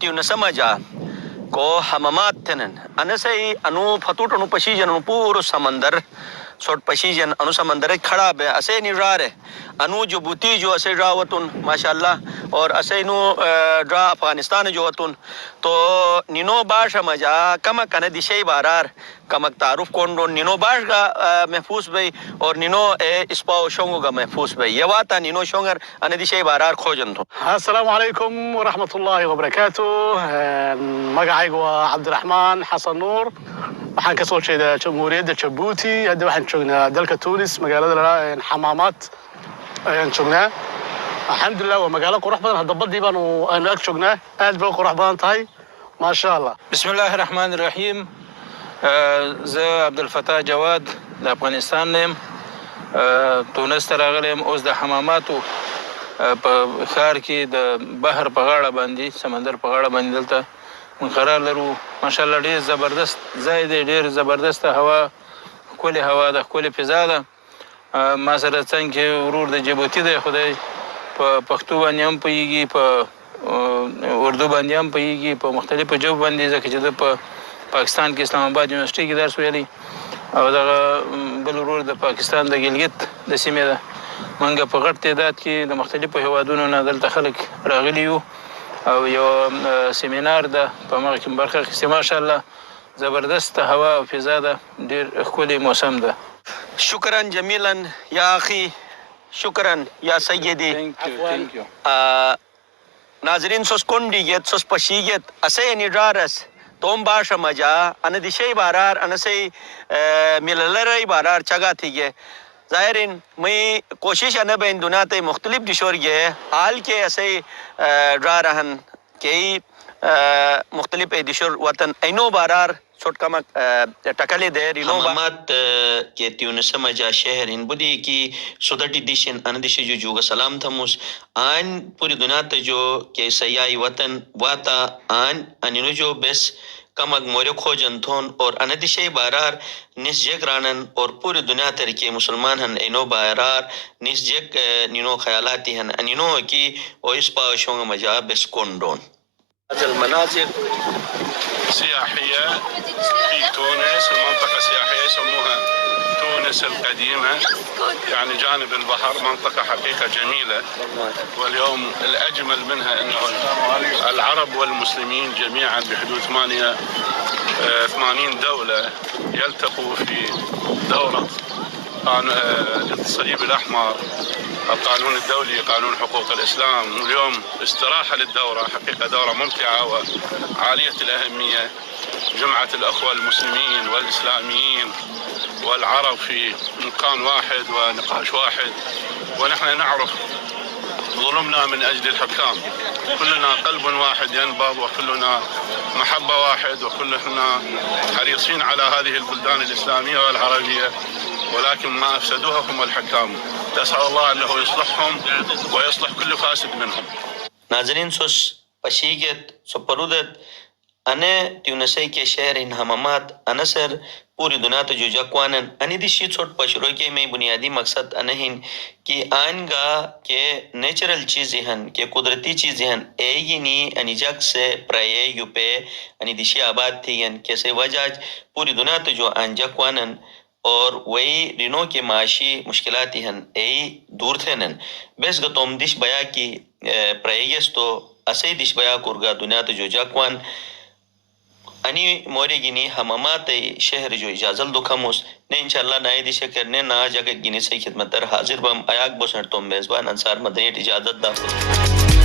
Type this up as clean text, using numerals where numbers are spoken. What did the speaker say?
تیون سمجا کو حمامات تنن انسے انو فتوٹ انو پشیجن انو پورو سمندر سوٹ پشیجن انو سمندر کھڑا بے اسے نرار ہے انو جبوتی جو اسے راوتن ماشاءاللہ اور اسے نو را افغانستان جو وطن تو نینو باش مجا کمک کنے دیشی بارار کمک تعارف کوندو نینو باش گا محفوظ بی اور نینو اسپاو شونگو گا محفوظ بی یواتا نینو شونگر انے دیشی بارار کھوجن تو. السلام عليكم ورحمة الله وبركاته. مقعي عبد الرحمن حسن نور waxaan ka soo jeedaa jamhuuriyadda Jabuuti hadda waxaan joognaa dalka Tunis magaalada Xamaamaat ayaan joognaa alxamdulillah waa magaalo qurux badan hadda badii baanu ag joognaa aad bay qurux badan tahay ما شاء الله. بسم الله الرحمن الرحيم. زه عبد الفتاح جواد د افغانستان نیم تونس ته راغلم اوس د حماماتو په ښار کې د بحر په غاړه باندې سمندر په غاړه باندې دلته قرار لرو ماشاءالله ډېر زبردست ځای دی ډېر زبردسته هوا ښکلې هوا ده ښکلې فضا ده ما سره څنګ کې ورور د جبوتي دی خدای په پښتو باندې هم پوهېږي په اردو باندې هم پوهېږي په مختلفو ژبو باندې ځکه چې ده په پاکستان کې اسلام آباد یونیورسټۍ کې درس ویلی او دغه بل ورور د پاکستان د ګلګت د سیمې ده موږ په غټ تعداد کې د مختلفو هیوادونو نه دلته خلک راغلي یو او یو سیمینار ده په هغه کې برخه اخیستې ماشاءالله زبردست هوا او فضا ده ډېر ښکلی موسم ده. شکرا جمیلا یا اخی شکرا یا سیدی. ناظرین سوس کندیگیت سوس پشیگیت اسے نجارس توم باش مجا ان دیشی بارار انسی مللری بارار چگا تیگے ظاہرین میں کوشش انا بین دناتے مختلف دشور گئے حال کے اسے را رہن کئی مختلف دشور وطن اینو بارار چھوٹ کمک ٹکلے دے رینو حمامات کے تیون سمجا شہر ان بدی کی سودٹی دیشن ان دیشی جو جوگا سلام تھموس آن پوری دناتے جو کہ سیائی وطن واتا آن انینو جو بس کمک مورے کھوجن تھون اور اندیشی بارار نس جگ رانن اور پوری دنیا تر کے مسلمان ہن اینو بارار نس جگ نینو خیالاتی ہن انینو کی اویس پاوشونگ مجا بس کونڈون. هذا المناظر سياحية في تونس المنطقة السياحية يسموها تونس القديمة يعني جانب البحر منطقة حقيقة جميلة واليوم الأجمل منها أنه العرب والمسلمين جميعا بحدود 80 دولة يلتقوا في دورة الصليب الأحمر القانون الدولي قانون حقوق الإسلام واليوم استراحة للدورة حقيقة دورة ممتعة وعالية الأهمية جمعت الأخوة المسلمين والإسلاميين والعرب في مكان واحد ونقاش واحد ونحن نعرف ظلمنا من أجل الحكام كلنا قلب واحد ينبض وكلنا محبة واحد وكلنا حريصين على هذه البلدان الإسلامية والعربية ولكن ما أفسدوها هم الحكام نسأل الله أنه يصلحهم ويصلح كل فاسد منهم. ناظرین سوس پشیگت سپرودت انے تیونسی کے شہر ان حمامات انسر پوری دنیا تو جو جاکوانن انی دی شی چھوٹ پشرو کے میں بنیادی مقصد انہین کہ آئین گا کہ نیچرل چیزیں ہن کہ قدرتی چیزیں ہن ایگی نی انی جگ سے پرائے یو پہ انی دی شی آباد تھی ہن کیسے وجہ پوری دنیا تو جو آن جاکوانن اور وہی رینوں کے معاشی مشکلات ہن ای دور تھے نن بیس گا توم دش بیا کی پرائیگس تو اسی دش بیا کرگا دنیا تو جو جاکوان انی موری گینی حمامات شہر جو اجازت دو کموس نے انشاءاللہ نائے دیشے کرنے نا جگہ گینی سے خدمت در حاضر بم آیاک بسنٹ توم میزبان انصار مدنیت اجازت دا